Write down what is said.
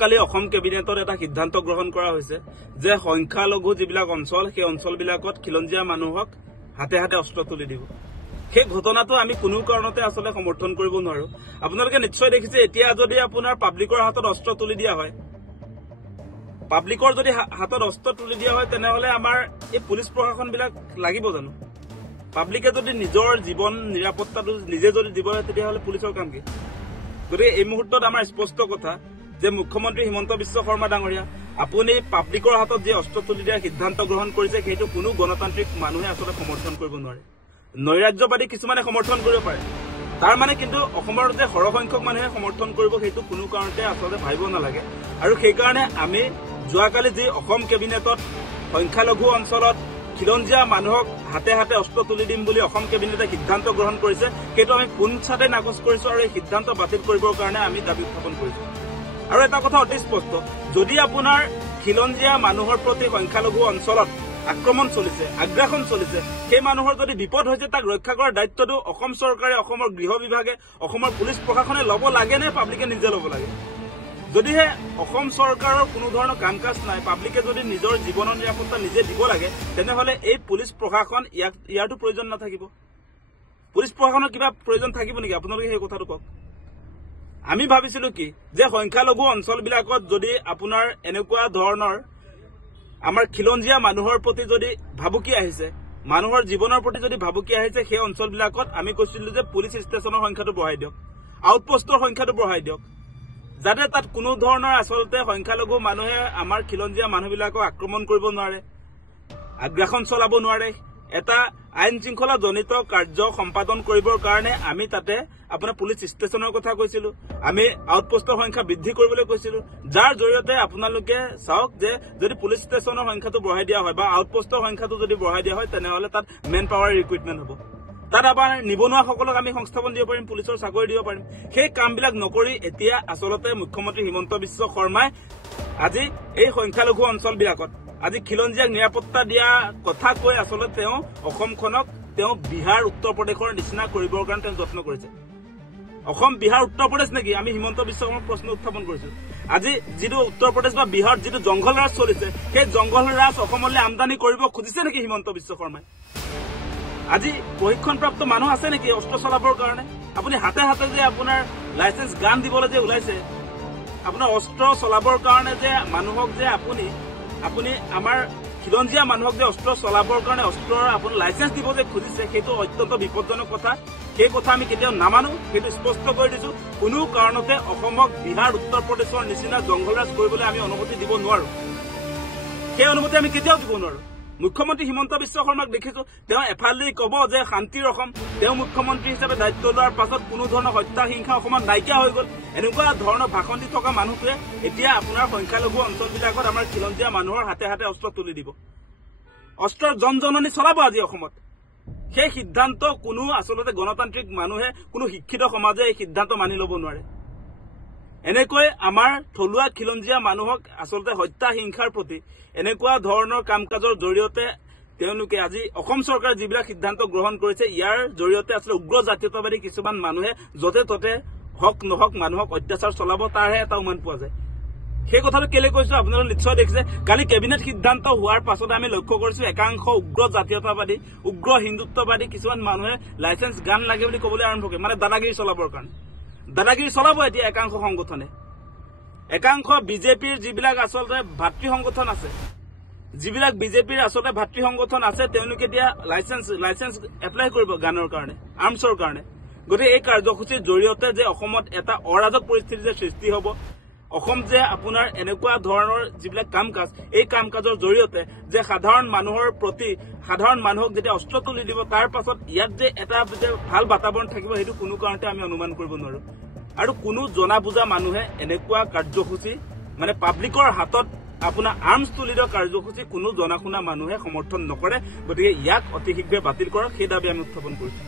কালি অসম কেবিনেটত এটা সিদ্ধান্ত গ্ৰহণ কৰা হৈছে যে সংখ্যালঘু যিবিলাক অঞ্চল সেই অঞ্চলবিলাকত খিলঞ্জীয়া মানুহক হাতে হাতে অস্ত্ৰ তুলি দিব। সেই ঘটনাটো আমি কোনো কাৰণতে আসলে সমৰ্থন কৰিব নোৱাৰো। আপোনালোকে নিশ্চয় দেখিছে এতিয়া যদি আপোনাৰ পাব্লিকৰ হাতত অস্ত্ৰ তুলি দিয়া হয়, পাব্লিকৰ যদি হাতত অস্ত্ৰ তুলি দিয়া হয় তেনেহলে আমাৰ এই পুলিচ প্ৰশাসন বিলাক লাগিব জানো? পাব্লিকে যদি নিজৰ জীৱন নিৰাপত্তাটো নিজে যদি দিব হয় তেতিয়াহলে পুলিচৰ কাম কি? গতিকে এই মুহূৰ্তত আমাৰ স্পষ্ট কথা যে মুখ্যমন্ত্ৰী হিমন্ত বিশ্ব শৰ্মা ডাঙৰীয়া আপুনি পাব্লিকৰ হাতত যে অস্ত্ৰ তুলি দিয়াৰ সিদ্ধান্ত গ্ৰহণ কৰিছে সেইটো কোনো গণতান্ত্ৰিক মানুহে আসলে সমৰ্থন কৰিব নোৱাৰে। নৈৰাজ্যবাদী কিছুমানে সমৰ্থন কৰিব পাৰে, তাৰ মানে কিন্তু অসমৰ যে সৰহসংখ্যক মানুহে সমৰ্থন কৰিব সেইটো কোনো কাৰণতে আসলে ভাবিব নালাগে। আৰু সেইকাৰণে আমি যোৱাকালি যি অসম কেবিনেটত সংখ্যালঘু অঞ্চলত খিলঞ্জীয়া মানুহক হাতে হাতে অস্ত্ৰ তুলি দিম বুলি অসম কেবিনেটে সিদ্ধান্ত গ্ৰহণ কৰিছে সেইটো আমি পোনছাতে নাকচ কৰিছো আৰু এই সিদ্ধান্ত বাতিল কৰিবৰ কাৰণে আমি দাবী উত্থাপন কৰিছো। আৰু এটা কথা অতি স্পষ্ট, যদি আপোনাৰ খিলঞ্জীয়া মানুহৰ প্ৰতি সংখ্যালঘু অঞ্চলত আক্ৰমণ চলিছে, আগ্ৰাসন চলিছে, সেই মানুহৰ যদি বিপদ হৈছে তাক ৰক্ষা কৰাৰ দায়িত্বটো অসম চৰকাৰে, অসমৰ গৃহ বিভাগে, অসমৰ পুলিচ প্ৰশাসনে ল'ব লাগে নে পাব্লিকে নিজে ল'ব লাগে? যদিহে অসম চৰকাৰৰ কোনো ধৰণৰ কাম কাজ নাই, পাব্লিকে যদি নিজৰ জীৱনৰ নিৰাপত্তা নিজে দিব লাগে তেনেহলে এই পুলিচ প্ৰশাসন ইয়াৰটো প্ৰয়োজন নাথাকিব। পুলিচ প্ৰশাসনৰ কিবা প্ৰয়োজন থাকিব নেকি? আপোনালোকে সেই কথাটো কওক। আমি ভাবিছিলো কি যে সংখ্যালঘু অঞ্চলবিলাকত যদি আপোনাৰ এনেকুৱা ধৰণৰ আমাৰ খিলঞ্জীয়া মানুহৰ প্ৰতি যদি ভাবুকি আহিছে, মানুহৰ জীৱনৰ প্ৰতি যদি ভাবুকি আহিছে, সেই অঞ্চলবিলাকত আমি কৈছিলো যে পুলিচ ষ্টেচনৰ সংখ্যাটো বঢ়াই দিয়ক, আউটপোষ্টৰ সংখ্যাটো বঢ়াই দিয়ক, যাতে তাত কোনো ধৰণৰ আচলতে সংখ্যালঘু মানুহে আমাৰ খিলঞ্জীয়া মানুহবিলাকক আক্ৰমণ কৰিব নোৱাৰে, আগ্ৰাসন চলাব নোৱাৰে। এটা আইন শৃংখলা জনিত কাৰ্য সম্পাদন কৰিবৰ কাৰণে আমি তাতে আপোনাৰ পুলিচ ষ্টেচনৰ কথা কৈছিলো, আমি আউটপোষ্টৰ সংখ্যা বৃদ্ধি কৰিবলৈ কৈছিলো, যাৰ জৰিয়তে আপোনালোকে চাওক যে যদি পুলিচ ষ্টেচনৰ সংখ্যাটো বঢ়াই দিয়া হয় বা আউটপোষ্টৰ সংখ্যাটো যদি বঢ়াই দিয়া হয় তেনেহলে তাত মেন পাৱাৰ ৰিক্ৰুইটমেণ্ট হ'ব, তাত আমাৰ নিবনুৱাসকলক আমি সংস্থাপন দিব পাৰিম, পুলিচৰ চাকৰি দিব পাৰিম। সেই কামবিলাক নকৰি এতিয়া আচলতে মুখ্যমন্ত্ৰী হিমন্ত বিশ্ব শৰ্মাই আজি এই সংখ্যালঘু অঞ্চলবিলাকত আজি খিলঞ্জীয়াক নিৰাপত্তা দিয়া কথা কৈ আচলতে তেওঁ অসমখনক তেওঁ বিহাৰ উত্তৰ প্ৰদেশৰ নিচিনা কৰিবৰ কাৰণে তেওঁ যত্ন কৰিছে। অসম বিহাৰ উত্তৰ প্ৰদেশ নেকি? আমি হিমন্ত বিশ্ব শৰ্মাক প্ৰশ্ন উত্থাপন কৰিছো। আজি যিটো উত্তৰ প্ৰদেশ বা বিহাৰত যিটো জংঘল ৰাজ চলিছে সেই জংঘল ৰাজ অসমলৈ আমদানি কৰিব খুজিছে নেকি হিমন্ত বিশ্ব শৰ্মাই? আজি প্ৰশিক্ষণপ্ৰাপ্ত মানুহ আছে নেকি অস্ত্ৰ চলাবৰ কাৰণে? আপুনি হাতে হাতে যে আপোনাৰ লাইচেন্স গান দিবলৈ যে ওলাইছে, আপোনাৰ অস্ত্ৰ চলাবৰ কাৰণে যে মানুহক যে আপুনি আমাৰ খিলঞ্জীয়া মানুহক যে অস্ত্ৰ চলাবৰ কাৰণে অস্ত্ৰৰ আপোনাৰ লাইচেন্স দিব যে খুজিছে সেইটো অত্যন্ত বিপদজনক কথা। সেই কথা আমি কেতিয়াও নামানো, সেইটো স্পষ্ট কৰি দিছো। কোনো কাৰণতে অসমক বিহাৰ উত্তৰ প্ৰদেশৰ নিচিনা জংঘলৰাজ কৰিবলৈ আমি অনুমতি দিব নোৱাৰো, সেই অনুমতি আমি কেতিয়াও দিব নোৱাৰো। মুখ্যমন্ত্ৰী হিমন্ত বিশ্ব শৰ্মাক দেখিছো তেওঁ এফালে কব যে শান্তিৰ অসম, তেওঁ মুখ্যমন্ত্ৰী হিচাপে দায়িত্ব লোৱাৰ পাছত কোনো ধৰণৰ হত্যা হিংসা অসমত নাইকিয়া হৈ গল, এনেকুৱা ধৰণৰ ভাষণ দি থকা মানুহটোৱে এতিয়া আপোনাৰ সংখ্যালঘু অঞ্চলবিলাকত আমাৰ খিলঞ্জীয়া মানুহৰ হাতে হাতে অস্ত্ৰ তুলি দিব, অস্ত্ৰৰ জনজননী চলাব আজি অসমত। সেই সিদ্ধান্ত কোনো আচলতে গণতান্ত্ৰিক মানুহে, কোনো শিক্ষিত সমাজে এই সিদ্ধান্ত মানি ল'ব নোৱাৰে। এনেকৈ আমাৰ থলুৱা খিলঞ্জীয়া মানুহক আচলতে হত্যা হিংসাৰ প্ৰতি এনেকুৱা ধৰণৰ কাম কাজৰ জৰিয়তে তেওঁলোকে আজি অসম চৰকাৰে যিবিলাক সিদ্ধান্ত গ্ৰহণ কৰিছে ইয়াৰ জৰিয়তে আচলতে উগ্ৰ জাতীয়তাবাদী কিছুমান মানুহে য'তে ত'তে হক নহক মানুহক অত্যাচাৰ চলাব, তাৰহে এটা উমান পোৱা যায়। সেই কথাটো কেলে কৈছো আপোনালোকে নিশ্চয় দেখিছে, কালি কেবিনেট সিদ্ধান্ত হোৱাৰ পাছতে আমি লক্ষ্য কৰিছো একাংশ উগ্ৰ জাতীয়তাবাদী, উগ্ৰ হিন্দুত্ববাদী কিছুমান মানুহে লাইচেন্স গান লাগে বুলি কবলৈ আৰম্ভ কৰে, মানে দাদাগিৰি চলাবৰ কাৰণে। দাদাগিৰি চলাব এতিয়া একাংশ সংগঠনে, একাংশ বিজেপিৰ যিবিলাক আচলতে ভাতৃ সংগঠন আছে, যিবিলাক বিজেপিৰ আচলতে ভাতৃ সংগঠন আছে তেওঁলোকে এতিয়া লাইচেন্স এপ্লাই কৰিব গানৰ কাৰণে, আৰ্মছৰ কাৰণে। গতিকে এই কাৰ্যসূচীৰ জৰিয়তে যে অসমত এটা অৰাজক পৰিস্থিতি যে সৃষ্টি হ'ব, অসম যে আপোনাৰ এনেকুৱা ধৰণৰ যিবিলাক কাম কাজ, এই কাম কাজৰ জৰিয়তে যে সাধাৰণ মানুহৰ প্ৰতি সাধাৰণ মানুহক যেতিয়া অস্ত্ৰ তুলি দিব তাৰ পাছত ইয়াত যে এটা যে ভাল বাতাবৰণ থাকিব সেইটো কোনো কাৰণতে আমি অনুমান কৰিব নোৱাৰো। আৰু কোনো জনা বুজা মানুহে এনেকুৱা কাৰ্যসূচী মানে পাব্লিকৰ হাতত আপোনাৰ আৰ্মছ তুলি দিয়া কাৰ্যসূচী কোনো জনা শুনা মানুহে সমৰ্থন নকৰে। গতিকে ইয়াক অতি শীঘ্ৰে বাতিল কৰক, সেই দাবী আমি উত্থাপন কৰিছো।